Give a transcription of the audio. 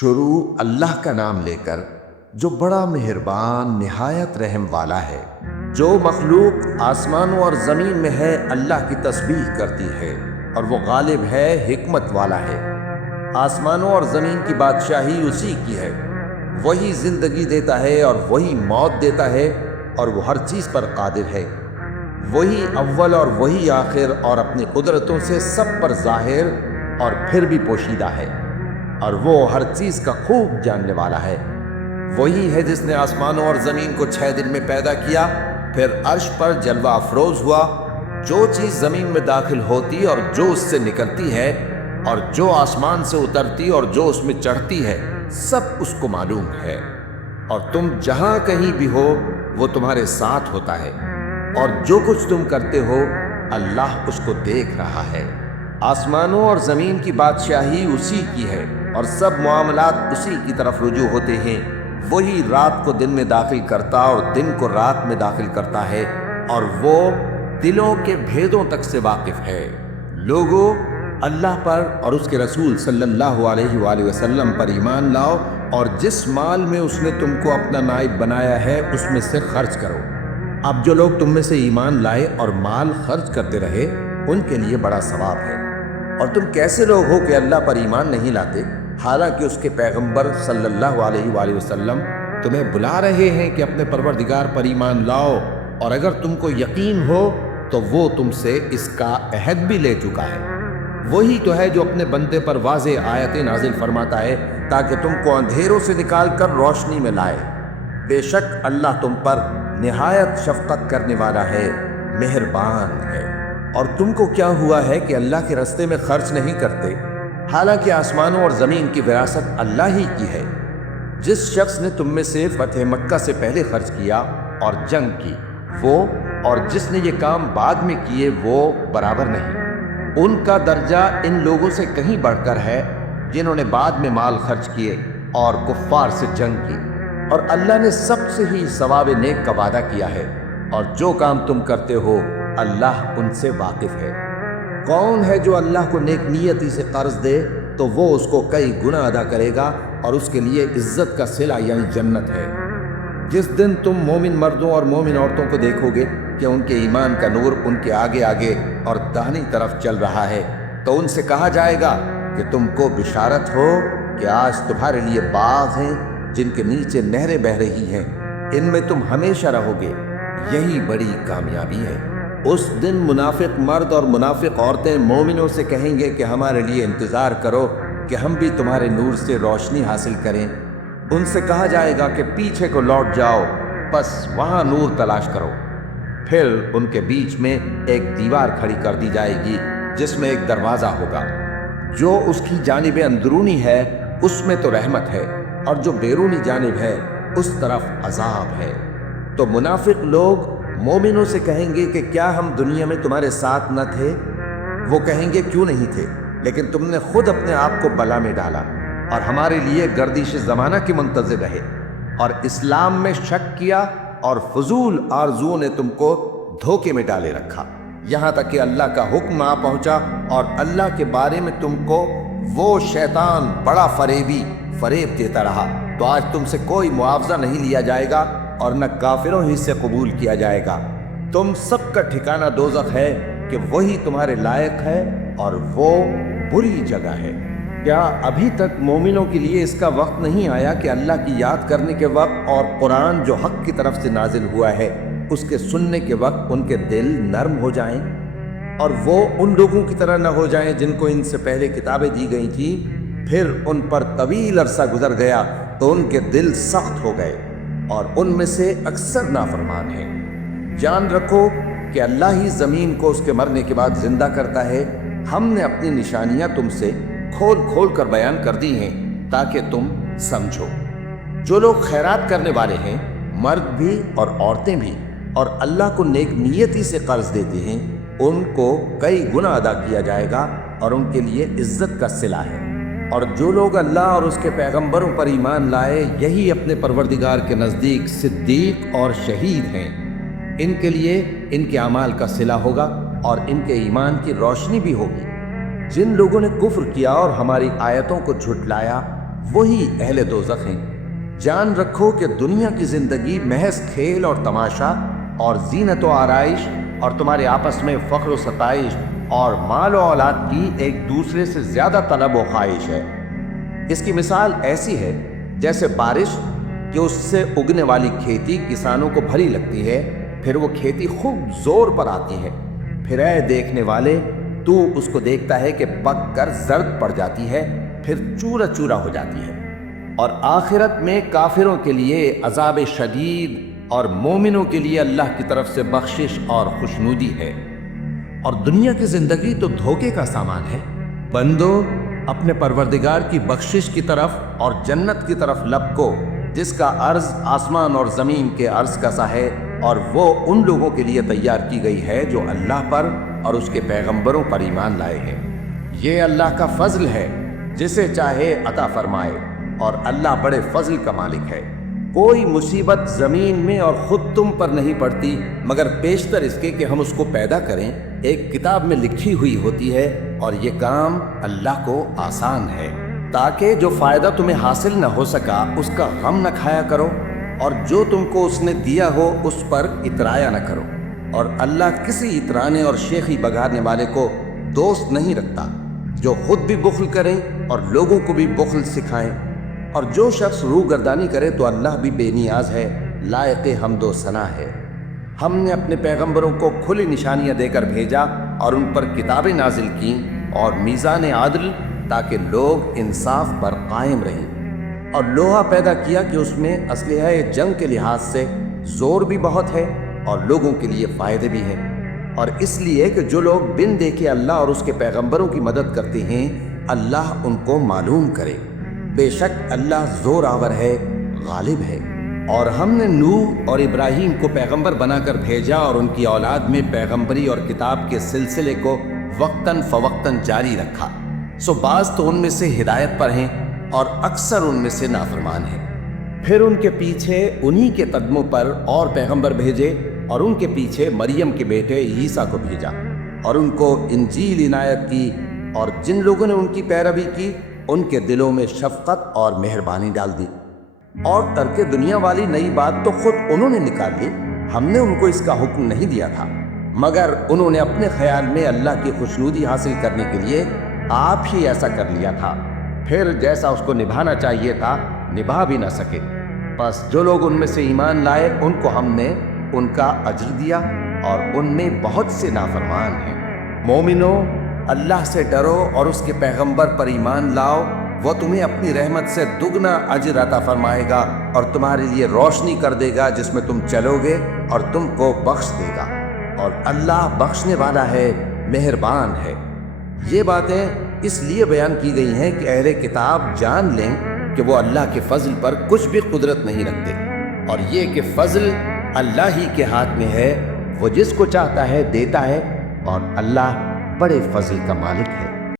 شروع اللہ کا نام لے کر جو بڑا مہربان نہایت رحم والا ہے۔ جو مخلوق آسمانوں اور زمین میں ہے اللہ کی تسبیح کرتی ہے اور وہ غالب ہے، حکمت والا ہے۔ آسمانوں اور زمین کی بادشاہی اسی کی ہے، وہی زندگی دیتا ہے اور وہی موت دیتا ہے اور وہ ہر چیز پر قادر ہے۔ وہی اول اور وہی آخر اور اپنی قدرتوں سے سب پر ظاہر اور پھر بھی پوشیدہ ہے، اور وہ ہر چیز کا خوب جاننے والا ہے۔ وہی ہے جس نے آسمانوں اور زمین کو 6 دن میں پیدا کیا، پھر عرش پر جلوہ افروز ہوا۔ جو چیز زمین میں داخل ہوتی اور جو اس سے نکلتی ہے، اور جو آسمان سے اترتی اور جو اس میں چڑھتی ہے، سب اس کو معلوم ہے۔ اور تم جہاں کہیں بھی ہو وہ تمہارے ساتھ ہوتا ہے، اور جو کچھ تم کرتے ہو اللہ اس کو دیکھ رہا ہے۔ آسمانوں اور زمین کی بادشاہی اسی کی ہے اور سب معاملات اسی کی طرف رجوع ہوتے ہیں۔ وہی رات کو دن میں داخل کرتا اور دن کو رات میں داخل کرتا ہے، اور وہ دلوں کے بھیدوں تک سے واقف ہے۔ لوگوں، اللہ پر اور اس کے رسول صلی اللہ علیہ وآلہ وسلم پر ایمان لاؤ، اور جس مال میں اس نے تم کو اپنا نائب بنایا ہے اس میں سے خرچ کرو۔ اب جو لوگ تم میں سے ایمان لائے اور مال خرچ کرتے رہے ان کے لیے بڑا ثواب ہے۔ اور تم کیسے لوگ ہو کہ اللہ پر ایمان نہیں لاتے، حالانکہ اس کے پیغمبر صلی اللہ علیہ وآلہ وسلم تمہیں بلا رہے ہیں کہ اپنے پروردگار پر ایمان لاؤ، اور اگر تم کو یقین ہو تو وہ تم سے اس کا عہد بھی لے چکا ہے۔ وہی تو ہے جو اپنے بندے پر واضح آیتیں نازل فرماتا ہے تاکہ تم کو اندھیروں سے نکال کر روشنی میں لائے۔ بے شک اللہ تم پر نہایت شفقت کرنے والا ہے، مہربان ہے۔ اور تم کو کیا ہوا ہے کہ اللہ کے راستے میں خرچ نہیں کرتے، حالانکہ آسمانوں اور زمین کی وراثت اللہ ہی کی ہے۔ جس شخص نے تم میں سے فتح مکہ سے پہلے خرچ کیا اور جنگ کی، وہ اور جس نے یہ کام بعد میں کیے وہ برابر نہیں۔ ان کا درجہ ان لوگوں سے کہیں بڑھ کر ہے جنہوں نے بعد میں مال خرچ کیے اور کفار سے جنگ کی، اور اللہ نے سب سے ہی ثواب نیک کا وعدہ کیا ہے، اور جو کام تم کرتے ہو اللہ ان سے واقف ہے۔ کون ہے جو اللہ کو نیک نیتی سے قرض دے تو وہ اس کو کئی گنا ادا کرے گا، اور اس کے لیے عزت کا صلہ یعنی جنت ہے۔ جس دن تم مومن مردوں اور مومن عورتوں کو دیکھو گے کہ ان کے ایمان کا نور ان کے آگے آگے اور داہنی طرف چل رہا ہے، تو ان سے کہا جائے گا کہ تم کو بشارت ہو کہ آج تمہارے لیے باغ ہیں جن کے نیچے نہریں بہہ رہی ہیں، ان میں تم ہمیشہ رہو گے، یہی بڑی کامیابی ہے۔ اس دن منافق مرد اور منافق عورتیں مومنوں سے کہیں گے کہ ہمارے لیے انتظار کرو کہ ہم بھی تمہارے نور سے روشنی حاصل کریں۔ ان سے کہا جائے گا کہ پیچھے کو لوٹ جاؤ، بس وہاں نور تلاش کرو۔ پھر ان کے بیچ میں ایک دیوار کھڑی کر دی جائے گی جس میں ایک دروازہ ہوگا، جو اس کی جانب اندرونی ہے اس میں تو رحمت ہے، اور جو بیرونی جانب ہے اس طرف عذاب ہے۔ تو منافق لوگ مومنوں سے کہیں گے کہ کیا ہم دنیا میں تمہارے ساتھ نہ تھے؟ وہ کہیں گے کیوں نہیں تھے، لیکن تم نے خود اپنے آپ کو بلا میں ڈالا اور ہمارے لیے گردش زمانہ کی منتظر رہے، اور اسلام میں شک کیا، اور فضول آرزوؤں نے تم کو دھوکے میں ڈالے رکھا، یہاں تک کہ اللہ کا حکم آ پہنچا اور اللہ کے بارے میں تم کو وہ شیطان بڑا فریب دیتا رہا۔ تو آج تم سے کوئی معاوضہ نہیں لیا جائے گا اور نہ کافروں ہی سے قبول کیا جائے گا۔ تم سب کا ٹھکانہ دوزخ ہے کہ وہی تمہارے لائق ہے، اور وہ بری جگہ ہے۔ کیا ابھی تک مومنوں کے لیے اس کا وقت نہیں آیا کہ اللہ کی یاد کرنے کے وقت اور قرآن جو حق کی طرف سے نازل ہوا ہے اس کے سننے کے وقت ان کے دل نرم ہو جائیں، اور وہ ان لوگوں کی طرح نہ ہو جائیں جن کو ان سے پہلے کتابیں دی گئی تھیں، پھر ان پر طویل عرصہ گزر گیا تو ان کے دل سخت ہو گئے، اور ان میں سے اکثر نافرمان ہیں۔ جان رکھو کہ اللہ ہی زمین کو اس کے مرنے کے بعد زندہ کرتا ہے۔ ہم نے اپنی نشانیاں تم سے کھول کھول کر بیان کر دی ہیں تاکہ تم سمجھو۔ جو لوگ خیرات کرنے والے ہیں، مرد بھی اور عورتیں بھی، اور اللہ کو نیک نیتی سے قرض دیتے ہیں، ان کو کئی گنا ادا کیا جائے گا اور ان کے لیے عزت کا صلہ ہے۔ اور جو لوگ اللہ اور اس کے پیغمبروں پر ایمان لائے، یہی اپنے پروردگار کے نزدیک صدیق اور شہید ہیں۔ ان کے لیے ان کے اعمال کا صلہ ہوگا اور ان کے ایمان کی روشنی بھی ہوگی۔ جن لوگوں نے کفر کیا اور ہماری آیتوں کو جھٹلایا، وہی اہل دوزخ ہیں۔ جان رکھو کہ دنیا کی زندگی محض کھیل اور تماشا اور زینت و آرائش اور تمہارے آپس میں فخر و ستائش اور مال و اولاد کی ایک دوسرے سے زیادہ طلب و خواہش ہے۔ اس کی مثال ایسی ہے جیسے بارش کہ اس سے اگنے والی کھیتی کسانوں کو بھری لگتی ہے، پھر وہ کھیتی خوب زور پر آتی ہے، پھر اے دیکھنے والے تو اس کو دیکھتا ہے کہ پک کر زرد پڑ جاتی ہے، پھر چورا چورا ہو جاتی ہے، اور آخرت میں کافروں کے لیے عذاب شدید اور مومنوں کے لیے اللہ کی طرف سے بخشش اور خوشنودی ہے۔ اور دنیا کی زندگی تو دھوکے کا سامان ہے۔ بندو اپنے پروردگار کی بخشش کی طرف اور جنت کی طرف لپکو جس کا عرض آسمان اور زمین کے عرض کا سا ہے، اور وہ ان لوگوں کے لیے تیار کی گئی ہے جو اللہ پر اور اس کے پیغمبروں پر ایمان لائے ہیں۔ یہ اللہ کا فضل ہے، جسے چاہے عطا فرمائے، اور اللہ بڑے فضل کا مالک ہے۔ کوئی مصیبت زمین میں اور خود تم پر نہیں پڑتی مگر پیشتر اس کے کہ ہم اس کو پیدا کریں ایک کتاب میں لکھی ہوئی ہوتی ہے، اور یہ کام اللہ کو آسان ہے، تاکہ جو فائدہ تمہیں حاصل نہ ہو سکا اس کا غم نہ کھایا کرو، اور جو تم کو اس نے دیا ہو اس پر اترایا نہ کرو۔ اور اللہ کسی اترانے اور شیخی بگاڑنے والے کو دوست نہیں رکھتا، جو خود بھی بخل کریں اور لوگوں کو بھی بخل سکھائیں۔ اور جو شخص روح گردانی کرے تو اللہ بھی بے نیاز ہے، لائق حمد و ثنا ہے۔ ہم نے اپنے پیغمبروں کو کھلی نشانیاں دے کر بھیجا اور ان پر کتابیں نازل کیں اور میزان عادل، تاکہ لوگ انصاف پر قائم رہیں، اور لوہا پیدا کیا کہ اس میں اسلحہ جنگ کے لحاظ سے زور بھی بہت ہے اور لوگوں کے لیے فائدے بھی ہیں، اور اس لیے کہ جو لوگ بن دیکھے اللہ اور اس کے پیغمبروں کی مدد کرتے ہیں اللہ ان کو معلوم کرے۔ بے شک اللہ زور آور ہے، غالب ہے۔ اور ہم نے نوح اور ابراہیم کو پیغمبر بنا کر بھیجا اور ان کی اولاد میں پیغمبری اور کتاب کے سلسلے کو وقتاً فوقتاً جاری رکھا، سو بعض تو ان میں سے ہدایت پر ہیں اور اکثر ان میں سے نافرمان ہیں۔ پھر ان کے پیچھے انہی کے قدموں پر اور پیغمبر بھیجے، اور ان کے پیچھے مریم کے بیٹے عیسیٰ کو بھیجا، اور ان کو انجیل عنایت کی، اور جن لوگوں نے ان کی پیروی کی ان کے دلوں میں شفقت اور مہربانی ڈال دی۔ اور ترک دنیا والی نئی بات تو خود انہوں نے نکال لی، ہم نے ان کو اس کا حکم نہیں دیا تھا، مگر انہوں نے اپنے خیال میں اللہ کی خوشنودی حاصل کرنے کے لیے آپ ہی ایسا کر لیا تھا، پھر جیسا اس کو نبھانا چاہیے تھا نبھا بھی نہ سکے۔ بس جو لوگ ان میں سے ایمان لائے ان کو ہم نے ان کا اجر دیا، اور ان میں بہت سے نافرمان ہیں۔ مومنو، اللہ سے ڈرو اور اس کے پیغمبر پر ایمان لاؤ، وہ تمہیں اپنی رحمت سے دگنا اجر عطا فرمائے گا اور تمہارے لیے روشنی کر دے گا جس میں تم چلو گے، اور تم کو بخش دے گا، اور اللہ بخشنے والا ہے، مہربان ہے۔ یہ باتیں اس لیے بیان کی گئی ہیں کہ اہل کتاب جان لیں کہ وہ اللہ کے فضل پر کچھ بھی قدرت نہیں رکھتے، اور یہ کہ فضل اللہ ہی کے ہاتھ میں ہے، وہ جس کو چاہتا ہے دیتا ہے، اور اللہ بڑے فضل کا مالک ہے۔